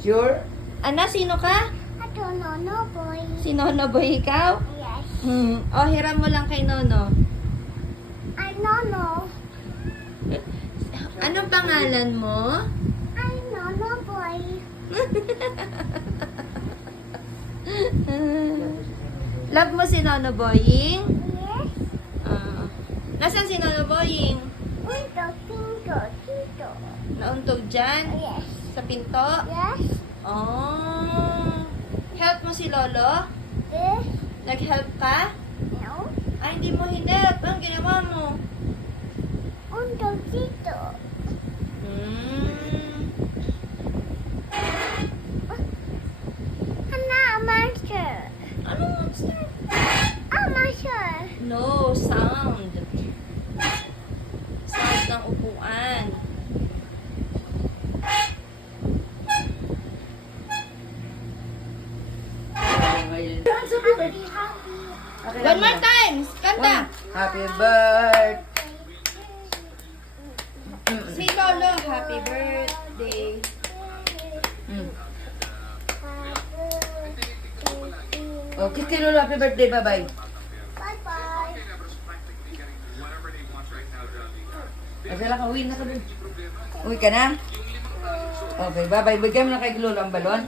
Sure? Ana, sino ka? Ato, Nono Boy. Si Nono Boy ikaw? Yes. O, hiram mo lang kay Nono. Ay, Nono. Anong pangalan mo? Ay, Nono Boy. Love mo si Nono Boying? Yes. Nasaan si Nono Boying? Unto, tinto, tito. Nauntog dyan? Yes. Sa pinto? Yes. Oh. Help mo si Lolo? Yes. Nag-help ka? No. Ay, hindi mo hinelp. Anong ginawa mo? Unto, tito. Hana, master. Ano monster? Ah, master. No, sound. Sound ng upuan. Happy, happy. One more time! Kanta! Happy birthday. Si Lolo, happy birthday. Oh, kiss kay Lolo. Happy birthday. Bye-bye. Bye-bye. Okay lang ka. Uwi na ka dun. Uwi ka na? Okay, bye-bye. Bigyan mo na kay Lolo ang balon.